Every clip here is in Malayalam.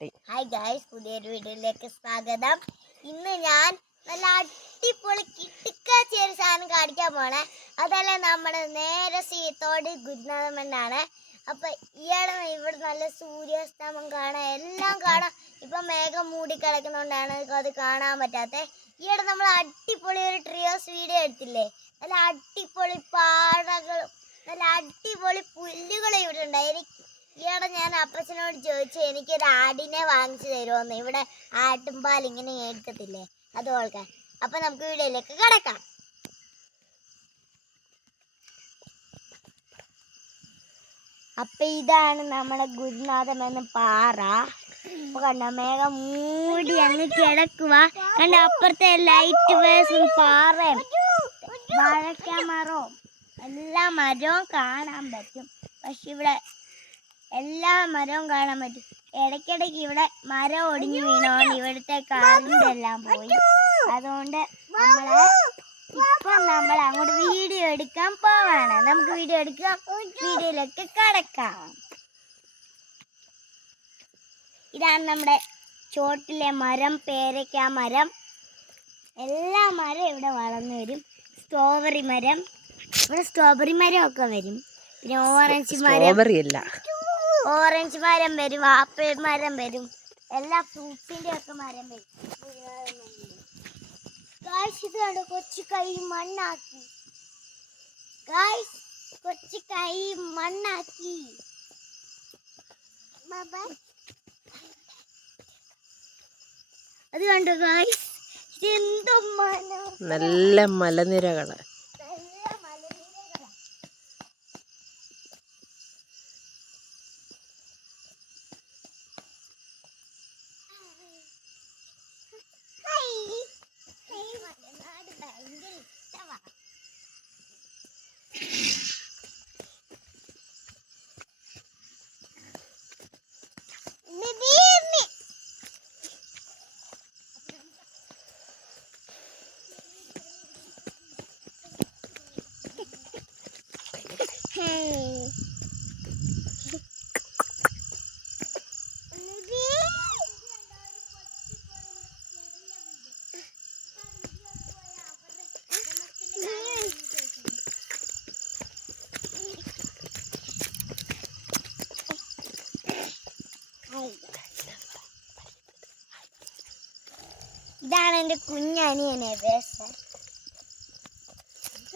കുട്ടി. ഹായ് ഗായ്സ്, പുതിയൊരു വീഡിയോയിലേക്ക് സ്വാഗതം. ഇന്ന് ഞാൻ നല്ല അടിപൊളി കിട്ടിക്കാച്ചിയ ഒരു സാധനം കാണിക്കാൻ പോണേ. അതല്ല നമ്മുടെ നേരെ സീത്തോട് ഗുരുനാഥമെന്നാണ്. അപ്പൊ ഇയാളെ ഇവിടെ നല്ല സൂര്യാസ്തമം കാണാം, എല്ലാം കാണാം. ഇപ്പൊ മേഘം മൂടി കിടക്കുന്നോണ്ടാണ് അത് കാണാൻ പറ്റാത്തെ. ഈയിടെ നമ്മൾ അടിപൊളി ഒരു ട്രിയോസ് വീഡിയോ എടുത്തില്ലേ? നല്ല അടിപൊളി പാടകൾ, നല്ല അടിപൊളി പുല്ലുകൾ ഇവിടെ ഉണ്ടായി. ഈയിടെ ഞാൻ അപ്പച്ചനോട് ചോദിച്ചു എനിക്കൊരു ആടിനെ വാങ്ങിച്ചു തരുമോന്ന്. ഇവിടെ ആട്ടുംപാൽ ഇങ്ങനെ എടുക്കത്തില്ലേ, അത് ഓൾക്കാൻ. അപ്പൊ നമുക്ക് വീഡിയോയിലേക്ക് കിടക്കാം. അപ്പൊ ഇതാണ് നമ്മുടെ ഗുരുനാഥം എന്ന പാറ. കണ്ട മേഘം മൂടി അങ്ങ് കിടക്കുക. കണ്ട അപ്പുറത്തെ ലൈറ്റ് വേസും പാറയും വാഴക്കാമരവും എല്ലാ മരവും കാണാൻ പറ്റും. പക്ഷെ ഇവിടെ എല്ലാ മരവും കാണാൻ പറ്റും. ഇടയ്ക്കിടയ്ക്ക് ഇവിടെ മരം ഒടിഞ്ഞു വീണോണ്ട് ഇവിടുത്തെ കറണ്ട് എല്ലാം പോയി. അതുകൊണ്ട് നമ്മൾ അങ്ങോട്ട് വീഡിയോ എടുക്കാൻ പോവാണ്. നമുക്ക് വീഡിയോ എടുക്കാം, വീഡിയോയിലേക്ക് കടക്കാം. ഇതാണ് നമ്മുടെ ചോട്ടിലെ മരം, പേരയ്ക്ക മരം. എല്ലാ മരം ഇവിടെ വളർന്നു വരും. സ്ട്രോബെറി മരം, ഇവിടെ സ്ട്രോബെറി മരം ഒക്കെ വരും. പിന്നെ ഓറഞ്ച് മരം വരും, ആപ്പിൾ മരം വരും, എല്ലാ ഫ്രൂട്ട്സിന്റെ ഒക്കെ മരം വരും. ഗായ്സ്, ഇത് കണ്ടോ, കൊച്ചു കൈ മണ്ണാക്കി. ഗായ്സ്, കൊച്ചു കൈ മണ്ണാക്കി. അത് കണ്ടോ ഗായ്സ്, എന്തോ നല്ല മലനിരകള്. ഇതാണ് എന്റെ കുഞ്ഞനിയനെ.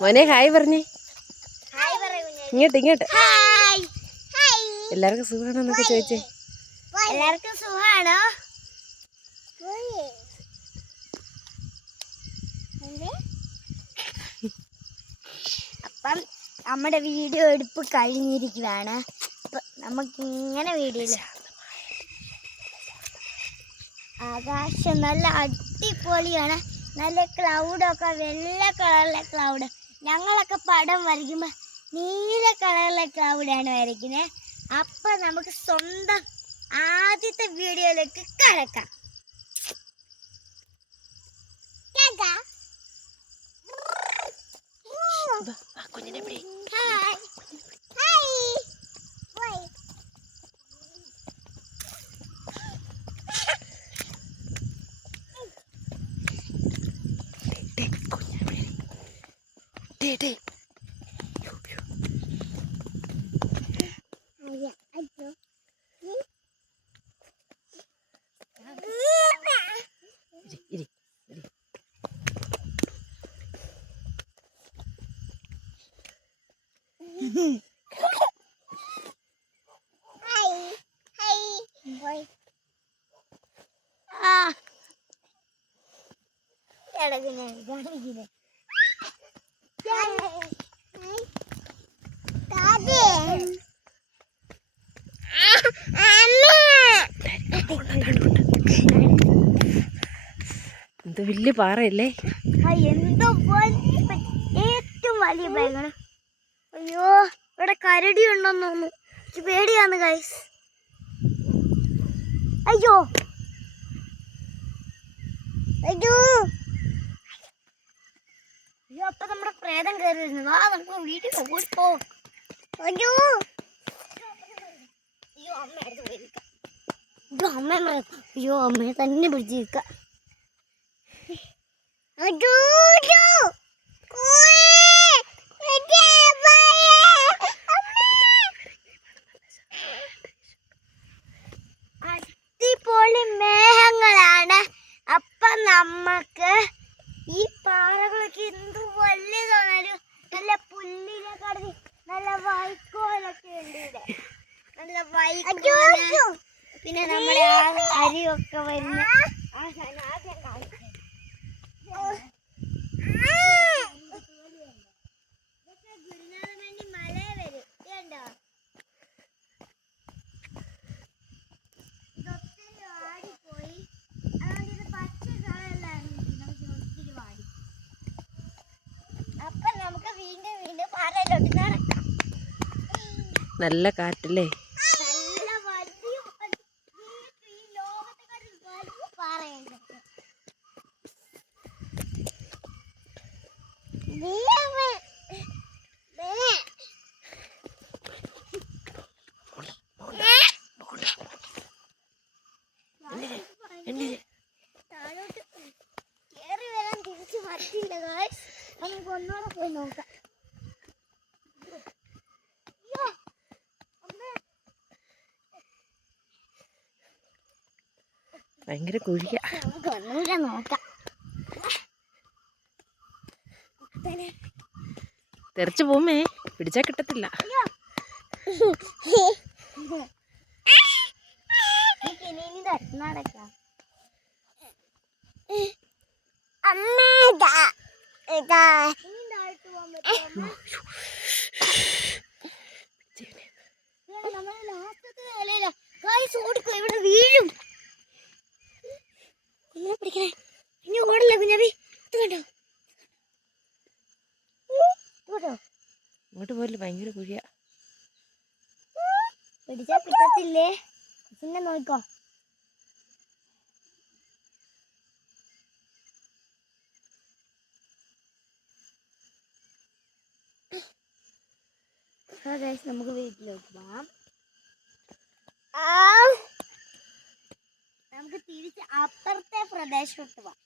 മോനെ ഹായ് പറഞ്ഞേ. ഇങ്ങോട്ട് എല്ലാവർക്കും സുഖമാണോന്നൊക്കെ ചോദിച്ചേ. എല്ലാവർക്കും സുഖാണോ? അപ്പം നമ്മുടെ വീഡിയോ എടുപ്പ് കഴിഞ്ഞിരിക്കുകയാണ്. നമുക്കിങ്ങനെ വീഡിയോ, ആകാശം നല്ല അടിപൊളിയാണ്. നല്ല ക്ലൗഡൊക്കെ, വെള്ള കളറിലെ ക്ലൗഡ്. ഞങ്ങളൊക്കെ പടം വരയ്ക്കുമ്പോൾ നീല കളറിലെ ക്ലൗഡാണ് വരയ്ക്കുന്നത്. അപ്പം നമുക്ക് സ്വന്തം ആദ്യത്തെ വീഡിയോയിലേക്ക് കടക്കാം. എന്ത് വലിയ പാറയല്ലേ? എന്തോ ഏറ്റവും വലിയ ബാഗാണ്. അയ്യോ, ഇവിടെ കരടി ഉണ്ടെന്ന് തോന്നുന്നു. എനിക്ക് പേടിയാന്ന് ഗൈസ്. അയ്യോ അയ്യോ അയ്യോ, അപ്പൊ നമ്മുടെ പ്രേതം കയറി വരുന്നു. ആ, നമുക്ക് വീട്ടിൽ ഓടിപ്പോ. അയ്യോ അയ്യോ, അമ്മ അടുത്ത് പോയിരിക്കാം. ഇത് അമ്മ അയ്യോ അമ്മയെ തന്നെ പിടിച്ചിരിക്ക. അടിപൊളി മേഘങ്ങളാണ്. അപ്പൊ നമ്മക്ക് ഈ പാറകളൊക്കെ എന്ത് വലിയ തോന്നാലും നല്ല പുല്ലിനെ കടന്ന് നല്ല വൈക്കോലൊക്കെ ഉണ്ട് ഇവിടെ. നല്ല വൈക്കോല പിന്നെ നമ്മുടെ ആ അരിയൊക്കെ വരുന്ന ആ സാധനം ആദ്യം കാണിച്ചു. ഇതൊക്കെ ഗുരുനാഥമണി മല വരും. ഇതുണ്ടോ? ഇതൊത്തിരി വാടിപ്പോയി. അതുകൊണ്ട് ഇത് പച്ച കളറിലായിരുന്നു. ഒത്തിരി വാടി. അപ്പൊ നമുക്ക് വീണ്ടും വീണ്ടും പാറയിലോട്ട് നടക്കാം. നല്ല കാറ്റല്ലേ? നല്ല വലിയ ഈ ലോകത്തെക്കാട്ടിൽ വലിയ പാറയുണ്ട്. താഴോട്ട് കേറി വരാൻ തിരിച്ചു പറ്റില്ല. നമുക്ക് ഒന്നുകൂടെ പോയി നോക്കാം. ഭയങ്കര കുഴിയ. നമുക്ക് ഒന്നുകൂടെ നോക്കാം. തെറിച്ചു പോമേ, പിടിച്ചാ കിട്ടത്തില്ല. നടക്കാം. ഇവിടെ വീഴും. കുഞ്ഞിനെ പിടിക്കണേ. പിന്നെ ഓടില്ല കുഞ്ഞാവി. ഇത് കണ്ടോ? ഇങ്ങോട്ട് പോയില്ല, ഭയങ്കര കുഴിയ. പിടിച്ചാ കിട്ടത്തില്ലേ? പിന്നെ നോക്കോ. നമുക്ക് വീട്ടിലോട്ട് പോവാം. നമുക്ക് തിരിച്ച് അപ്പുറത്തെ പ്രദേശത്തോട്ട് പോവാം.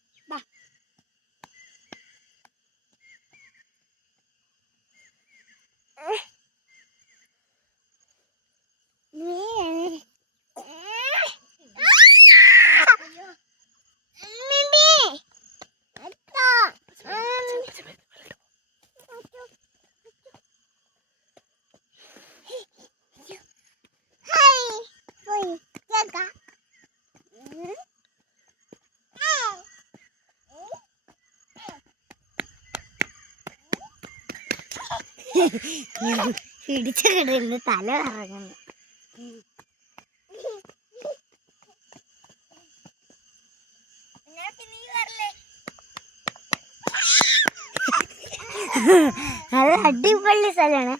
പിടിച്ച കിടന്ന് തല കറങ്ങുന്നു. അത് അടിപൊളി സ്ഥലമാണ്.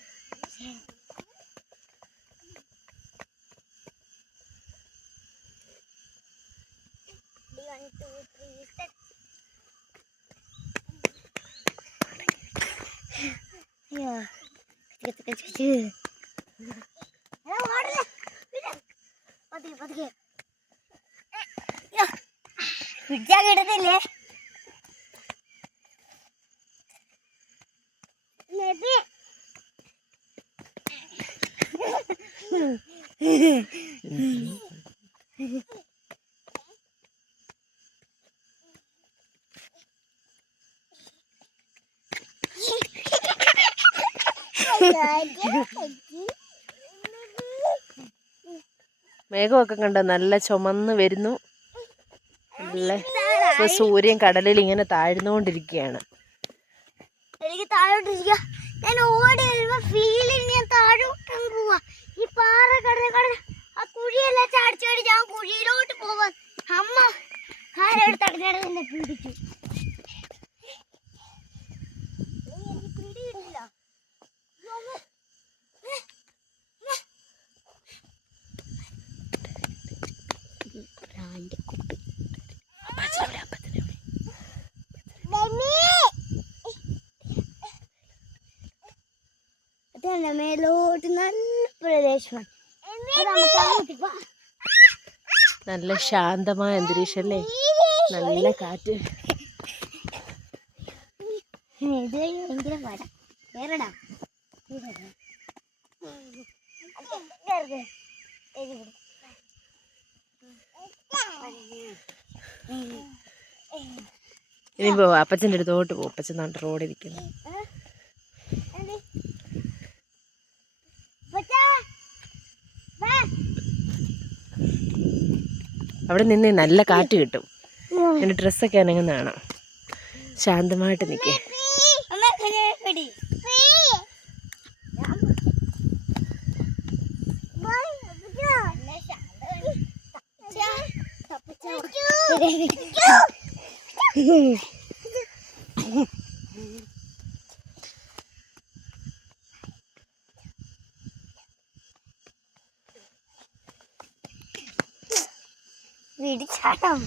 പിടിച്ചാ കിടത്തില്ലേ? മേഘമൊക്കെ കണ്ടോ, നല്ല ചുമന്ന് വരുന്നു. നല്ല ഇപ്പൊ സൂര്യൻ കടലിൽ ഇങ്ങനെ താഴ്ന്നുകൊണ്ടിരിക്കുകയാണ്. എനിക്ക് താഴോട്ടിരിക്ക. ഞാൻ ഓടി വരുമ്പോ ഫീലിങ് ഞാൻ താഴോട്ടങ്ങ് പോവാ. ഈ പാറ കടന്ന് ആ കുഴിയെല്ലാം ചാടിച്ചാടി ഞാൻ കുഴിയിലോട്ട് പോവാ. അമ്മ കാലോട് തടഞ്ഞാടെ എന്നെ പിടിച്ചു. എനിക്ക് പിടിയിട്ടില്ല. മേലോട്ട് നല്ല പ്രദേശമാണ്. നമുക്ക് അങ്ങോട്ട് നല്ല ശാന്തമായ അന്തരീക്ഷം അല്ലേ, നല്ല കാറ്റ്. ഇത് ഭയങ്കര പാടാ. കേറടാ. ഇനി പോ, അപ്പച്ചൻ്റെ അടുത്തോട്ട് പോകും. അപ്പച്ചൻ നാട്ട് റോഡിൽ ഇരിക്കുന്നു. അവിടെ നിന്ന് നല്ല കാറ്റ് കിട്ടും. എൻ്റെ ഡ്രസ്സൊക്കെ അനങ്ങുന്നതാണ്. ശാന്തമായിട്ട് നിൽക്കേ. വീട് ചാടാൻ